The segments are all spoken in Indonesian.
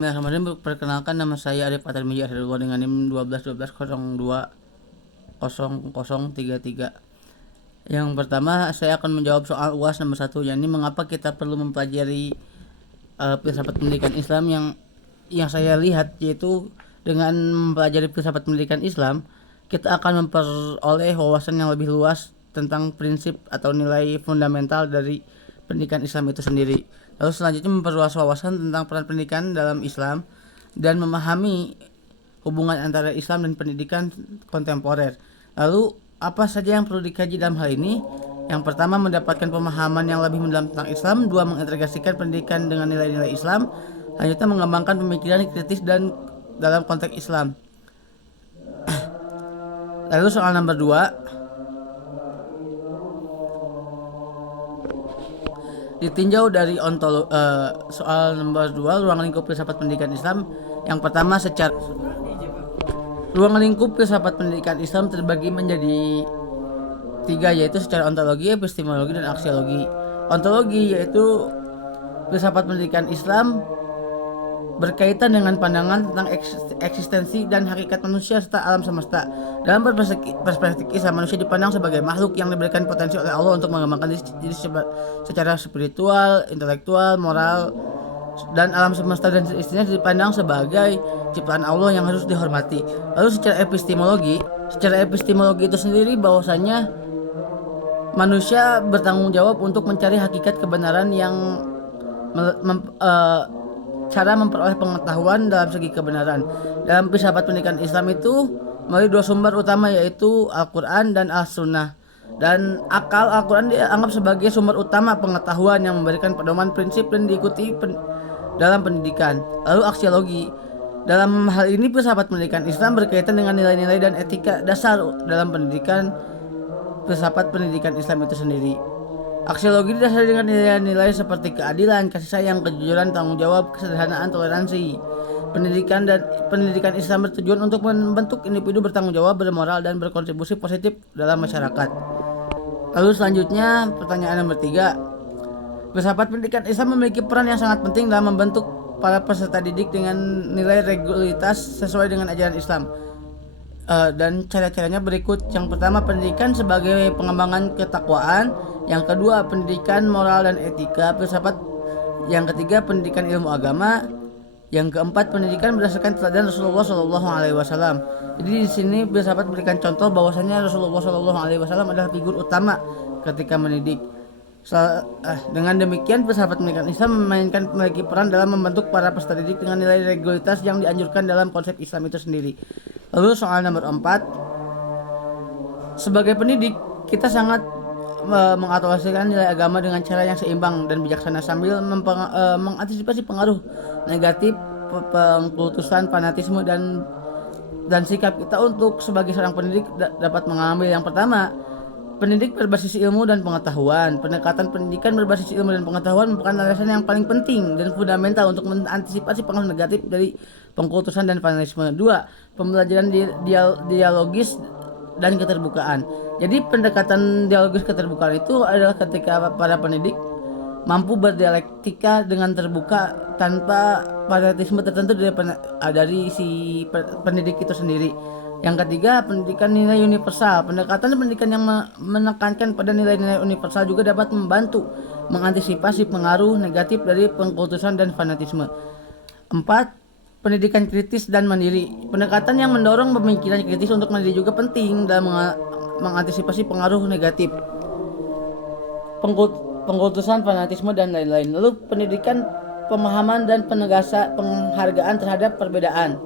Bismillahirrahmanirrahim. Perkenalkan, nama saya Arif Atarmiji Akhirullah dengan NIM 12 12 02 0033. Yang pertama, saya akan menjawab soal UAS nomor 1, yakni mengapa kita perlu mempelajari filsafat pendidikan Islam. Yang saya lihat yaitu dengan mempelajari filsafat pendidikan Islam, kita akan memperoleh wawasan yang lebih luas tentang prinsip atau nilai fundamental dari pendidikan Islam itu sendiri. Lalu selanjutnya memperluas wawasan tentang peran pendidikan dalam Islam dan memahami hubungan antara Islam dan pendidikan kontemporer. Lalu apa saja yang perlu dikaji dalam hal ini? Yang pertama, mendapatkan pemahaman yang lebih mendalam tentang Islam. Dua, mengintegrasikan pendidikan dengan nilai-nilai Islam. Selanjutnya, mengembangkan pemikiran kritis dan dalam konteks Islam. Lalu soal nomor 2, ditinjau dari soal nomor 2, ruang lingkup filsafat pendidikan Islam. Yang pertama, ruang lingkup filsafat pendidikan Islam terbagi menjadi 3, yaitu secara ontologi, epistemologi, dan aksiologi. Ontologi yaitu filsafat pendidikan Islam berkaitan dengan pandangan tentang eksistensi dan hakikat manusia serta alam semesta. Dalam perspektif Islam, manusia dipandang sebagai makhluk yang diberikan potensi oleh Allah untuk mengembangkan diri secara spiritual, intelektual, moral, dan alam semesta dan istrinya dipandang sebagai ciptaan Allah yang harus dihormati. Lalu secara epistemologi itu sendiri bahwasanya manusia bertanggung jawab untuk mencari hakikat kebenaran yang cara memperoleh pengetahuan dalam segi kebenaran. Dalam filsafat pendidikan Islam itu melalui 2 sumber utama, yaitu Al-Quran dan As-Sunnah. Dan Al-Quran dianggap sebagai sumber utama pengetahuan yang memberikan pedoman prinsip dan diikuti dalam pendidikan. Lalu aksiologi. Dalam hal ini filsafat pendidikan Islam berkaitan dengan nilai-nilai dan etika dasar dalam filsafat pendidikan Islam itu sendiri. Aksiologi didasari dengan nilai-nilai seperti keadilan, kasih sayang, kejujuran, tanggung jawab, kesederhanaan, toleransi. Pendidikan Islam bertujuan untuk membentuk individu bertanggung jawab, bermoral, dan berkontribusi positif dalam masyarakat. Lalu selanjutnya, pertanyaan nomor 3. Filsafat pendidikan Islam memiliki peran yang sangat penting dalam membentuk para peserta didik dengan nilai regularitas sesuai dengan ajaran Islam. Dan cara-caranya berikut. Yang pertama, pendidikan sebagai pengembangan ketakwaan. Yang kedua, pendidikan moral dan etika filsafat. Yang ketiga, pendidikan ilmu agama. Yang keempat, pendidikan berdasarkan teladan Rasulullah SAW. Jadi di sini filsafat memberikan contoh bahwasanya Rasulullah SAW adalah figur utama ketika mendidik. Dengan demikian, filsafat pendidikan Islam memiliki peran dalam membentuk para peserta didik dengan nilai regularitas yang dianjurkan dalam konsep Islam itu sendiri. Lalu soal nomor 4, sebagai pendidik kita sangat mengaturasikan nilai agama dengan cara yang seimbang dan bijaksana sambil mengantisipasi pengaruh negatif pengkultusan, fanatisme, dan sikap kita untuk sebagai seorang pendidik dapat mengambil. Yang pertama, pendidik berbasis ilmu dan pengetahuan. Pendekatan pendidikan berbasis ilmu dan pengetahuan merupakan landasan yang paling penting dan fundamental untuk mengantisipasi pengaruh negatif dari pengkultusan dan fanatisme. 2, pembelajaran dialogis dan keterbukaan. Jadi pendekatan dialogis keterbukaan itu adalah ketika para pendidik mampu berdialektika dengan terbuka tanpa fanatisme tertentu dari si pendidik itu sendiri. Yang ketiga, pendidikan nilai universal. Pendekatan pendidikan yang menekankan pada nilai-nilai universal juga dapat membantu mengantisipasi pengaruh negatif dari pengkultusan dan fanatisme. 4, pendidikan kritis dan mandiri. Pendekatan yang mendorong pemikiran kritis untuk mandiri juga penting dalam mengantisipasi pengaruh negatif pengkultusan, fanatisme, dan lain-lain. Lalu pendidikan pemahaman dan penghargaan terhadap perbedaan.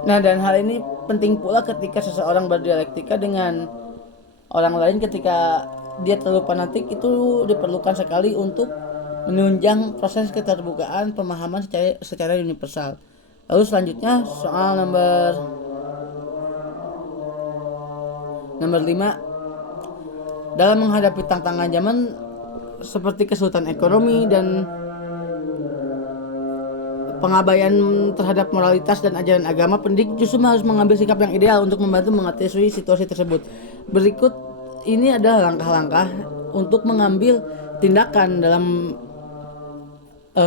Nah, dan hal ini penting pula ketika seseorang berdialektika dengan orang lain. Ketika dia terlalu fanatik, itu diperlukan sekali untuk menunjang proses keterbukaan pemahaman secara universal. Lalu selanjutnya soal nomor 5. Dalam menghadapi tantangan zaman seperti kesulitan ekonomi dan pengabaian terhadap moralitas dan ajaran agama, pendidik justru harus mengambil sikap yang ideal untuk membantu mengatasi situasi tersebut. Berikut ini adalah langkah-langkah untuk mengambil tindakan dalam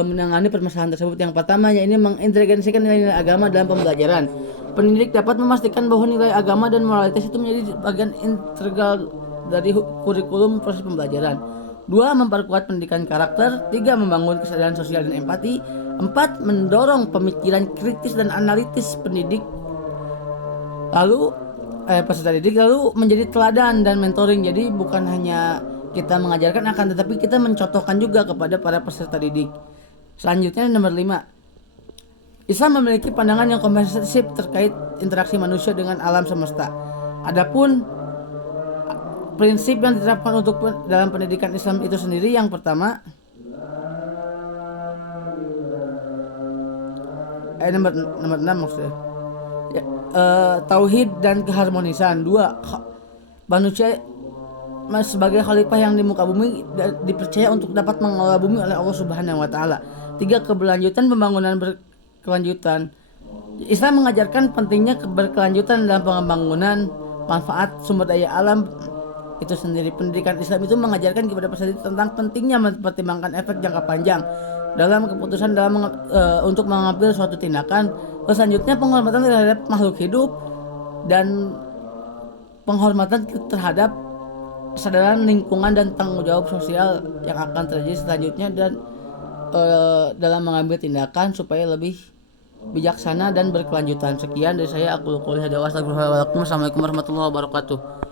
menangani permasalahan tersebut. Yang pertama ini mengintegrasikan nilai-nilai agama dalam pembelajaran. Pendidik dapat memastikan bahwa nilai agama dan moralitas itu menjadi bagian integral dari kurikulum proses pembelajaran. 2. Memperkuat pendidikan karakter. 3. Membangun kesadaran sosial dan empati. 4. Mendorong pemikiran kritis dan analitis pendidik. Lalu peserta didik lalu menjadi teladan dan mentoring. Jadi bukan hanya kita mengajarkan akan tetapi kita mencontohkan juga kepada para peserta didik. Selanjutnya nomor 5. Islam memiliki pandangan yang komprehensif terkait interaksi manusia dengan alam semesta. Adapun prinsip yang diterapkan untuk dalam pendidikan Islam itu sendiri, yang pertama nomor 6 maksudnya ya, tauhid dan keharmonisan. 2. Manusia sebagai khalifah yang di muka bumi dipercaya untuk dapat mengelola bumi oleh Allah Subhanahu wa taala. 3. Keberlanjutan pembangunan berkelanjutan. Islam mengajarkan pentingnya berkelanjutan dalam pembangunan manfaat sumber daya alam itu sendiri. Pendidikan Islam itu mengajarkan kepada peserta tentang pentingnya mempertimbangkan efek jangka panjang dalam keputusan untuk mengambil suatu tindakan. Selanjutnya penghormatan terhadap makhluk hidup dan penghormatan terhadap kesadaran lingkungan dan tanggung jawab sosial yang akan terjadi selanjutnya, dan dalam mengambil tindakan supaya lebih bijaksana dan berkelanjutan. Sekian dari saya. Aku qouli hadza wa astagfirullahaladzim. Assalamualaikum warahmatullahi wabarakatuh.